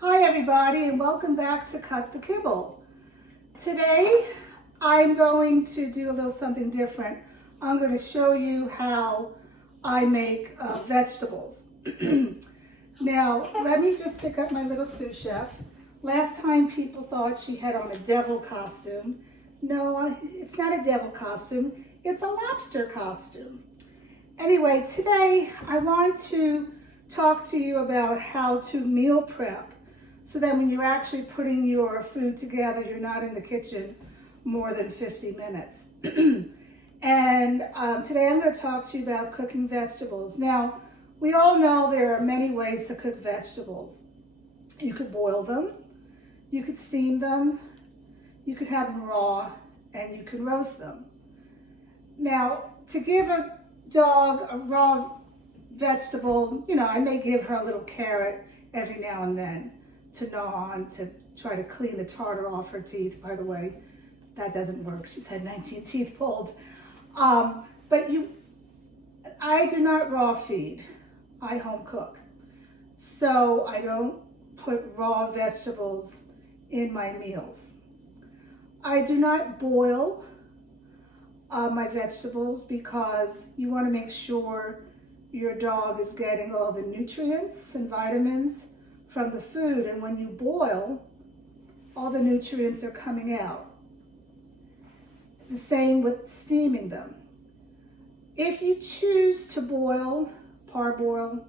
Hi everybody, and welcome back to Cut the Kibble. Today I'm going to do a little something different. I'm going to show you how I make vegetables. Now let me just pick up my little sous chef. Last time people thought she had on a devil costume. No, it's not a devil costume, it's a lobster costume. Anyway, today I want to talk to you about how to meal prep so that when you're actually putting your food together, you're not in the kitchen more than 50 minutes. And today I'm going to talk to you about cooking vegetables. Now, we all know there are many ways to cook vegetables. You could boil them, you could steam them, you could have them raw, and you could roast them. Now, to give a dog a raw vegetable, I may give her a little carrot every now and then to gnaw on, to try to clean the tartar off her teeth. By the way, that doesn't work. She's had 19 teeth pulled. But I do not raw feed. I home cook. So I don't put raw vegetables in my meals. I do not boil my vegetables because you want to make sure your dog is getting all the nutrients and vitamins from the food, and when you boil, all the nutrients are coming out. The same with steaming them. If you choose to boil, parboil,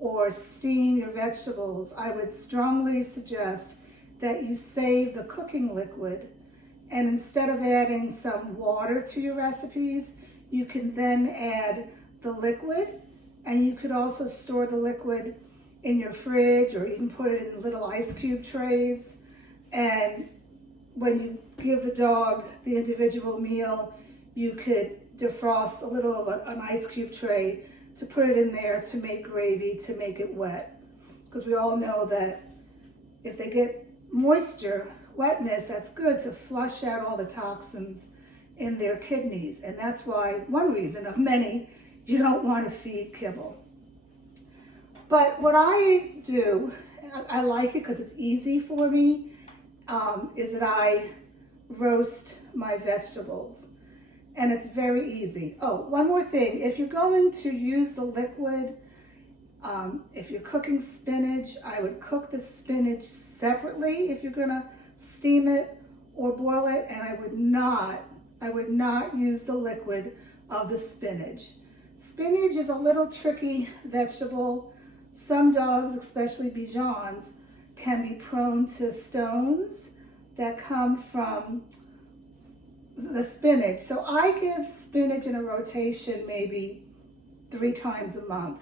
or steam your vegetables, I would strongly suggest that you save the cooking liquid, and instead of adding some water to your recipes, you can then add the liquid, and you could also store the liquid in your fridge, or you can put it in little ice cube trays. And when you give the dog the individual meal, you could defrost a little of an ice cube tray to put it in there to make gravy, to make it wet. Because we all know that if they get moisture, wetness, that's good to flush out all the toxins in their kidneys. And that's why, one reason of many, you don't want to feed kibble. But what I do, I like it because it's easy for me, is that I roast my vegetables. And it's very easy. Oh, one more thing. If you're going to use the liquid, if you're cooking spinach, I would cook the spinach separately if you're going to steam it or boil it, and I would not use the liquid of the spinach. Spinach is a little tricky vegetable. Some dogs, especially Bichons, can be prone to stones that come from the spinach. So I give spinach in a rotation maybe 3 times a month.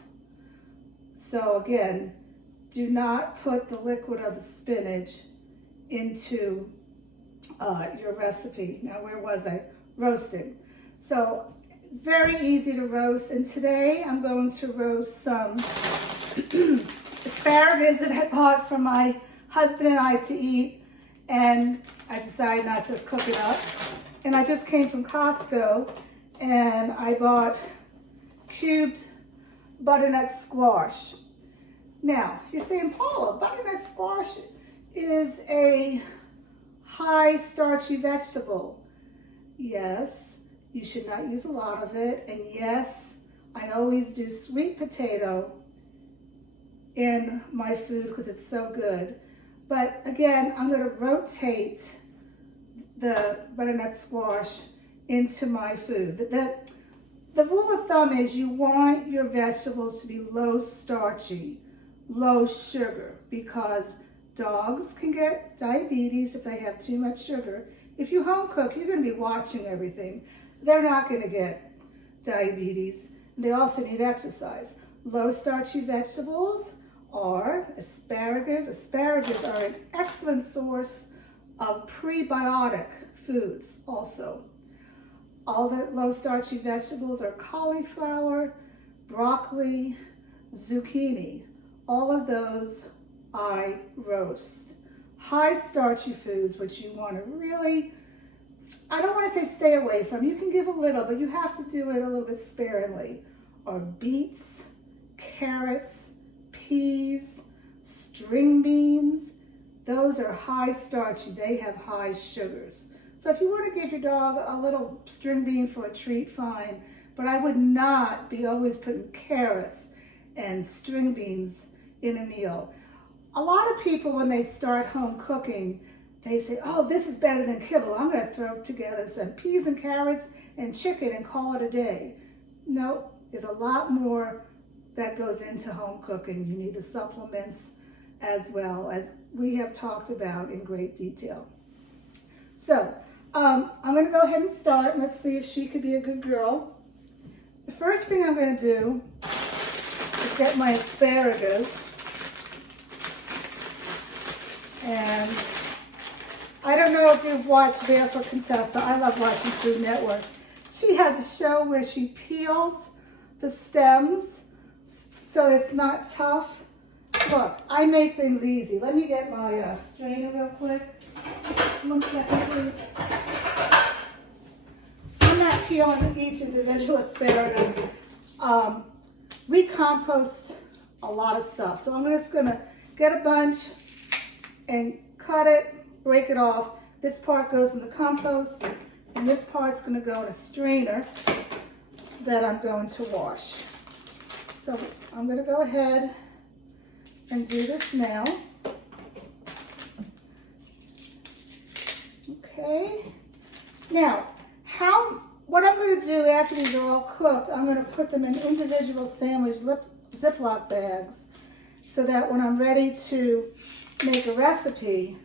So again, do not put the liquid of the spinach into your recipe. Now, where was I? Roasting. So very easy to roast. And today I'm going to roast some asparagus that I bought for my husband and I to eat, and I decided not to cook it up. And I just came from Costco and I bought cubed butternut squash. Now, you're saying, Paula, butternut squash is a high starchy vegetable. Yes, you should not use a lot of it. And yes, I always do sweet potato in my food because it's so good. But again, I'm going to rotate the butternut squash into my food. The rule of thumb is you want your vegetables to be low starchy, low sugar, because dogs can get diabetes if they have too much sugar. If you home cook, you're going to be watching everything. They're not going to get diabetes. They also need exercise. Low starchy vegetables are asparagus. Asparagus are an excellent source of prebiotic foods also. All the low starchy vegetables are cauliflower, broccoli, zucchini. All of those I roast. High starchy foods, which you want to really, I don't want to say stay away from. You can give a little, but you have to do it a little bit sparingly. Are beets, carrots, peas, string beans, those are high starchy. They have high sugars. So if you want to give your dog a little string bean for a treat, fine. But I would not be always putting carrots and string beans in a meal. A lot of people, when they start home cooking, they say, oh, this is better than kibble. I'm going to throw together some peas and carrots and chicken and call it a day. No, there's a lot more that goes into home cooking. You need the supplements as well, as we have talked about in great detail. So I'm going to go ahead and start, and let's see if she could be a good girl. The first thing I'm going to do is get my asparagus. And I don't know if you've watched Barefoot Contessa. I love watching Food Network. She has a show where she peels the stems so it's not tough. Look, I make things easy. Let me get my strainer real quick. 1 second, please. I'm not peeling each individual asparagus. We compost a lot of stuff. So I'm just gonna get a bunch and cut it, break it off. This part goes in the compost, and this part's gonna go in a strainer that I'm going to wash. So I'm gonna go ahead and do this now. Okay. Now, what I'm going to do after these are all cooked, I'm going to put them in individual sandwich Ziploc bags so that when I'm ready to make a recipe,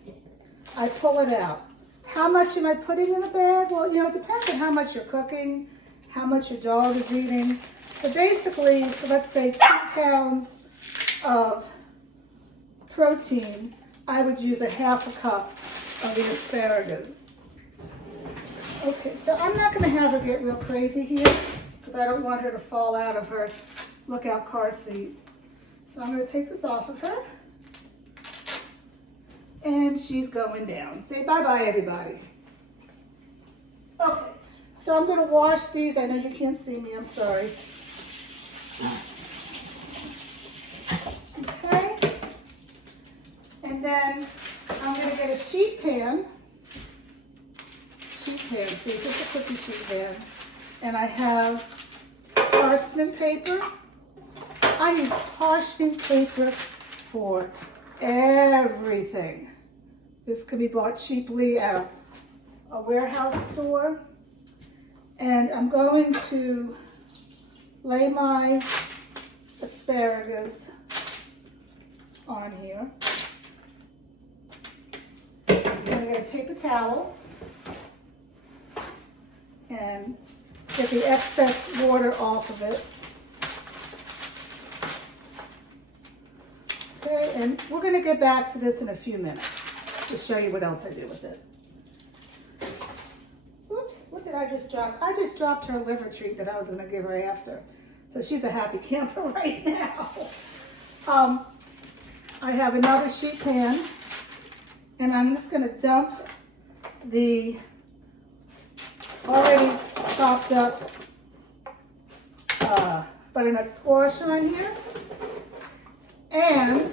I pull it out. How much am I putting in the bag? Well, you know, it depends on how much you're cooking, how much your dog is eating. But basically, let's say 2 pounds of protein, I would use a 1/2 cup of the asparagus. Okay, so I'm not going to have her get real crazy here because I don't want her to fall out of her lookout car seat. So I'm going to take this off of her. And she's going down. Say bye-bye, everybody. Okay, so I'm going to wash these. I know you can't see me. I'm sorry. Okay. And then I'm going to get a sheet pan. See, just a cookie sheet pan. And I have parchment paper. I use parchment paper for everything. This can be bought cheaply at a warehouse store. And I'm going to lay my asparagus on here. I'm going to get a paper towel and get the excess water off of it. Okay, and we're going to get back to this in a few minutes to show you what else I do with it. Oops, what did I just drop? I just dropped her liver treat that I was going to give her after. So she's a happy camper right now. I have another sheet pan, and I'm just going to dump the already chopped up butternut squash on here. And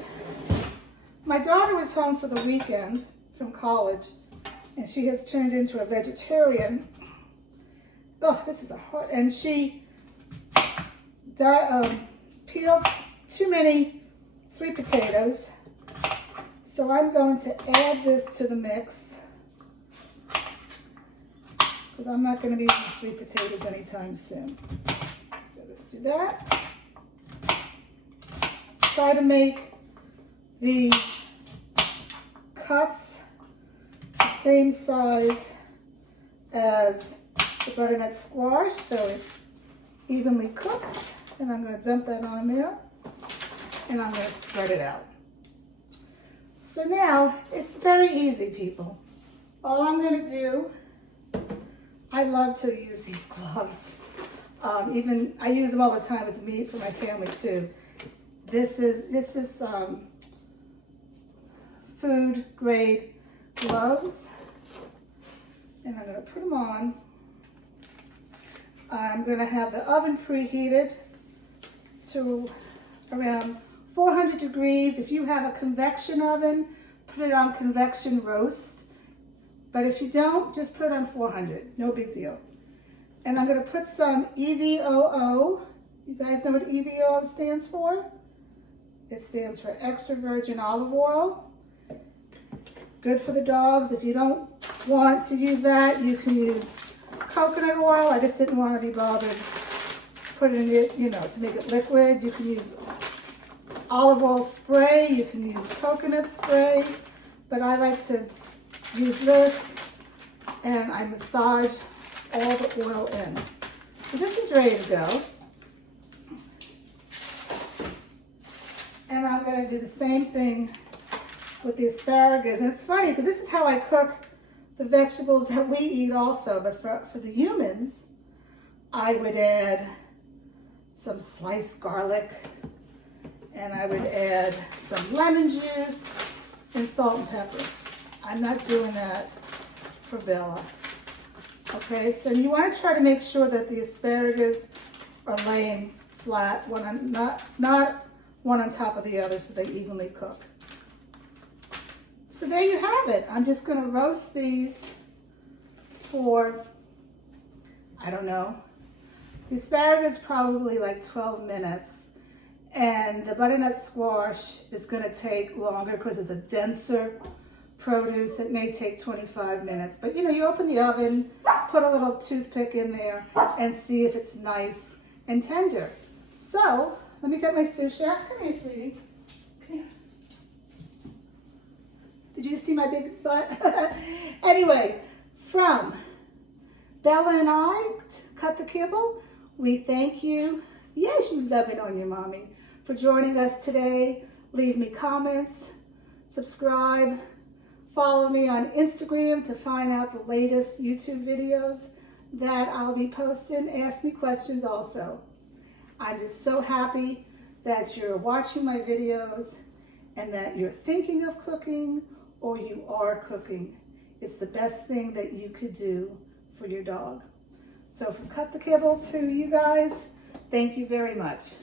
my daughter was home for the weekend from college, and she has turned into a vegetarian. Oh, this is a hard, and she peeled too many sweet potatoes. So I'm going to add this to the mix, because I'm not going to be using sweet potatoes anytime soon. So let's do that. Try to make the cuts the same size as the butternut squash so it evenly cooks. And I'm going to dump that on there, and I'm going to spread it out. So now it's very easy, people. All I'm going to do, I love to use these gloves. Even I use them all the time with the meat for my family too. This is food grade gloves, and I'm going to put them on. I'm going to have the oven preheated to around 400 degrees. If you have a convection oven, put it on convection roast. But if you don't, just put it on 400. No big deal. And I'm going to put some EVOO. You guys know what EVOO stands for? It stands for extra virgin olive oil. Good for the dogs. If you don't want to use that, you can use coconut oil. I just didn't want to be bothered putting it, you know, to make it liquid. You can use olive oil spray. You can use coconut spray. But I like to use this, and I massage all the oil in. So this is ready to go. And I'm going to do the same thing with the asparagus. And it's funny because this is how I cook the vegetables that we eat also. But for the humans, I would add some sliced garlic, and I would add some lemon juice and salt and pepper. I'm not doing that for Bella. Okay, so you want to try to make sure that the asparagus are laying flat, not one on top of the other, so they evenly cook. So there you have it. I'm just going to roast these for, I don't know, the asparagus probably like 12 minutes, and the butternut squash is going to take longer because it's a denser produce. It may take 25 minutes, but you know, you open the oven, put a little toothpick in there and see if it's nice and tender. So let me get my sous chef. Come here, sweetie. Come here. Did you see my big butt? Anyway, from Bella and I, Cut the Kibble, we thank you. Yes, you love it on your mommy, for joining us today. Leave me comments, subscribe, follow me on Instagram to find out the latest YouTube videos that I'll be posting. Ask me questions also. I'm just so happy that you're watching my videos and that you're thinking of cooking or you are cooking. It's the best thing that you could do for your dog. So from Cut the Kibble to you guys, thank you very much.